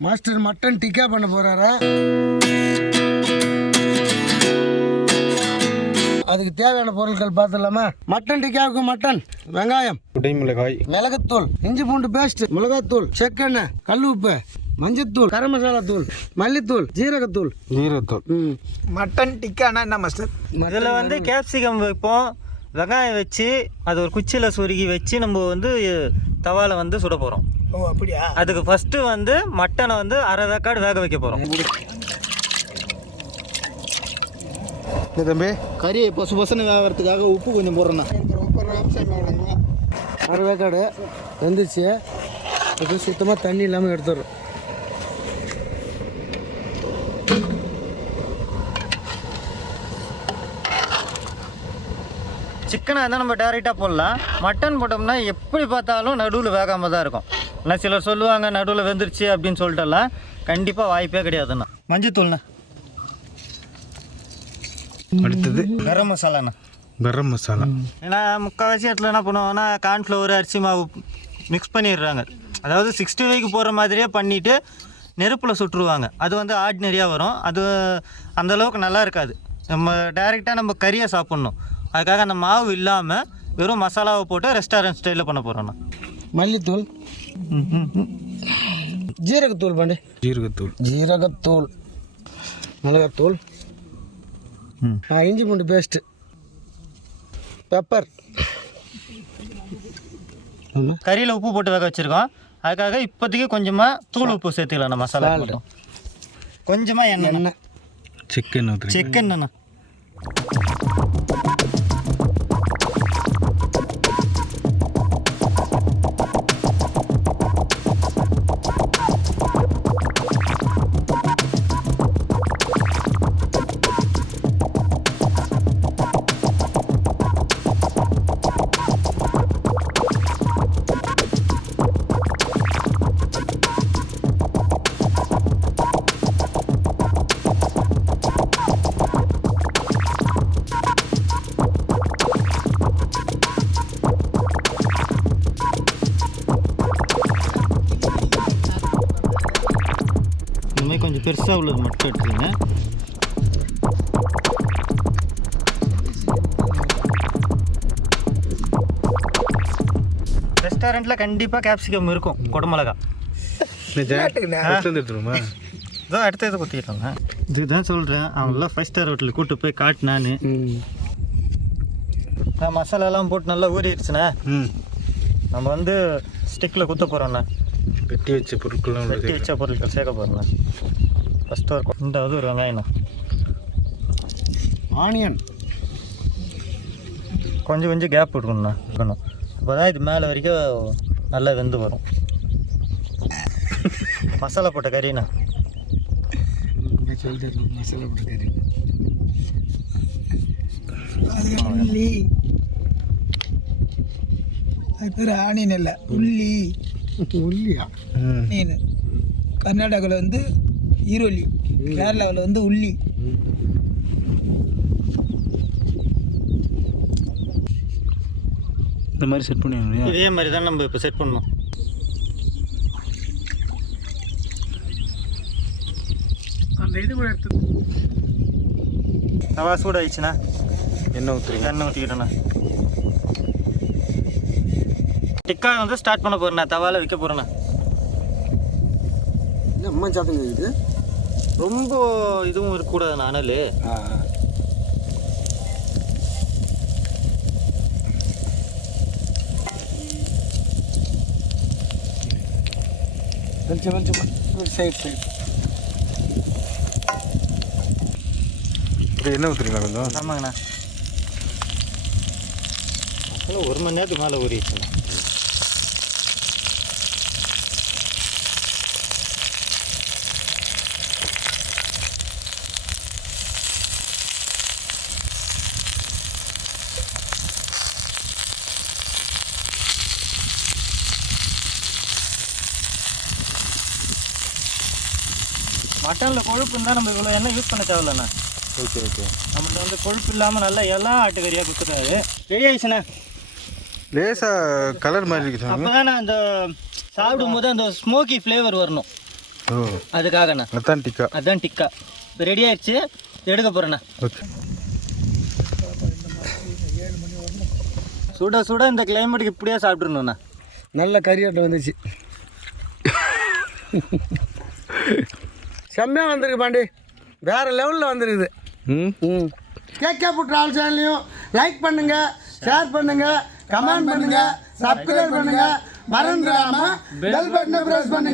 Master mutton tikka பண்ண போறாரா? அதுக்கு தேவையான பொருட்கள் பார்த்துடலாமா? மட்டன் டிக்காவுக்கு மட்டன் வெங்காயம் குடைமிளகாய் மிளகுத்தூள் இஞ்சி பூண்டு பேஸ்ட் மிளகாத்தூள் செக்கெண்ணெய் கல் உப்பு மஞ்சத்தூள் கரம் மசாலா தூள் மல்லித்தூள் ஜீரகத்தூள். ஜீரகத்தூள். மட்டன் டிக்கானா என்ன மாஸ்டர் இதில் வந்து கேப்சிகம் வைப்போம் வெங்காயம் வச்சு அது ஒரு குச்சியில் சொருகி வச்சு நம்ம வந்து தவால வந்து சுட போகிறோம் ஓ அப்படியா? அதுக்கு ஃபஸ்ட்டு வந்து மட்டனை வந்து அரை வேக்காடு வேக வைக்க போகிறோம் இந்த தம்பி? கறி பொசு பொசுன்னு வேகிறதுக்காக உப்பு கொஞ்சம் போடுறேண்ணா. அரை வேக்காடு வெந்துச்சு அது சுத்தமாக தண்ணி இல்லாமல் எடுத்துடுறோம். சிக்கனை வந்து நம்ம டேரெக்டாக போடலாம். மட்டன் போட்டோம்னா எப்படி பார்த்தாலும் நடுவில் வேகாமல் தான் இருக்கும். இல்லை சிலர் சொல்லுவாங்க நடுவில் வெந்துருச்சு அப்படின்னு சொல்லிட்டுலாம் கண்டிப்பாக வாய்ப்பே கிடையாதுண்ணா. மஞ்சத்தூள்ண்ணா. அடுத்தது கரம் மசாலாண்ணா. கரம் மசாலா. ஏன்னா முக்கால்வாசி இடத்துல என்ன பண்ணுவாங்கன்னா கார்ன்ஃப்ளவர் அரிசி மாவு மிக்ஸ் பண்ணிடுறாங்க. அதாவது சிக்ஸ்டி ஃபைவ்க்கு போகிற மாதிரியே பண்ணிவிட்டு நெருப்பில் சுட்டுருவாங்க. அது வந்து ஆர்டினரியாக வரும். அது அந்த அளவுக்கு நல்லா இருக்காது. நம்ம டைரெக்டாக நம்ம கறியை சாப்பிட்ணும். அதுக்காக அந்த மாவு இல்லாமல் வெறும் மசாலாவை போட்டு ரெஸ்டாரண்ட் ஸ்டைலில் பண்ண போகிறோண்ணா மல்லித்தூள். ஜீரகத்தூள் பாண்டி. ஜீரகத்தூள். ஜீரகத்தூள். மிளகாத்தூள். ஆ இஞ்சி பூண்டு பேஸ்ட்டு பெப்பர் கறியில் உப்பு போட்டு வேக வச்சுருக்கோம். அதுக்காக இப்போதைக்கு கொஞ்சமாக தூள் உப்பு சேர்த்துக்கலாம். நம்ம மசாலா கொஞ்சமாக எண்ணெய். சிக்கன் சிக்கன் கொஞ்சம் பெருசாக உள்ளது மட்டும் எடுத்துக்கங்க. ரெஸ்டாரண்ட்டில் கண்டிப்பாக கேப்சிகம் இருக்கும் குடமிளகா. எடுத்துருமா? இதோ அடுத்த இதை குத்திக்கிட்டோங்க. இதுதான் சொல்கிறேன் அவங்களாம் ஃபைவ் ஸ்டார் ஹோட்டலுக்கு கூப்பிட்டு போய் காட்டினான்னு. மசாலாலாம் போட்டு நல்லா ஊறிடுச்சுண்ணே. ம். நம்ம வந்து ஸ்டிக்கில் குத்த போகிறோண்ணே வெட்டி வச்ச பொருட்கள்லாம் உள்ள வெட்டி வச்ச பொருட்கள் சேர்க்க போகிறோண்ணே ஃபஸ்ட்டு ஒரு ரெண்டாவது ஒரு வெங்காயண்ணா ஆனியன் கொஞ்சம் கொஞ்சம் கேப் விட்டுக்கணுண்ணா இருக்கணும். அப்போ தான் இது மேலே வரைக்கும் நல்லா வெந்து வரும். மசாலா போட்ட கறிண்ணா. சொல்லிட்டு மசாலா போட்டு கறி. உள்ளி அது பேர் ஆனியன் இல்லை உள்ளி உள்ளியா ஆனியன் கர்நாடகாவில் வந்து ஈரோலி கேரளாவில் வந்து உள்ளி. இந்த மாதிரி செட் பண்ணுவீங்க இதே மாதிரி தான் நம்ம இப்போ செட் பண்ணணும். அந்த இது கூட எடுத்து தவா சூடாயிடுச்சுண்ணா எண்ணெய் ஊற்றுறீங்க எண்ணெய் ஊற்றிக்கிட்டேண்ணா டிக்கா வந்து ஸ்டார்ட் பண்ண போகிறேண்ணா தவால விற்க போகிறேண்ணா அம்மா சாத்தங்க இது. ரொம்ப இதுவும் இருக்கக்கூடாதுண்ணா அனல் கொஞ்சம் கொஞ்சம் சைட் சைட் இது எண்ணெய் ஊற்றுறீங்களா கொஞ்சம்? ஆமாங்கண்ணா. ஒரு மணி நேரத்துக்கு மேலே ஊறிடுச்சுண்ணா. மட்டனில் கொழுப்பு இருந்தால் நம்ம இவ்வளோ எண்ணெய் யூஸ் பண்ண தேவையில்லண்ணா. ஓகே ஓகே நம்மள்ட்ட வந்து கொழுப்பு இல்லாமல் நல்லா எல்லா ஆட்டுக்கறியாக கொடுத்துட்டாரு ரெடி ஆயிடுச்சுண்ணா. லேசாக கலர் மாதிரி இருக்கு சாமி. அப்போ தான் அந்த சாப்பிடும்போது அந்த ஸ்மோக்கி ஃப்ளேவர் வரணும். அதுக்காகண்ணா. அதான் டிக்கா அதான் டிக்கா இப்போ ரெடி ஆயிடுச்சு. எடுக்க போகிறேண்ணா ஓகே சுட சுட இந்த கிளைமேட்டுக்கு இப்படியே சாப்பிட்றணுண்ணா நல்ல கறியாட்டம் வந்துச்சு. செம்மையாக வந்திருக்கு பாண்டி. வேற லெவலில் வந்துருக்குது. ம். ம். கேகே ஆல் சேனலையும் லைக் பண்ணுங்க ஷேர் பண்ணுங்க கமெண்ட் பண்ணுங்க சப்ஸ்கிரைப் பண்ணுங்க. மறந்துடாம பெல் பட்டனை பிரஸ் பண்ணுங்க.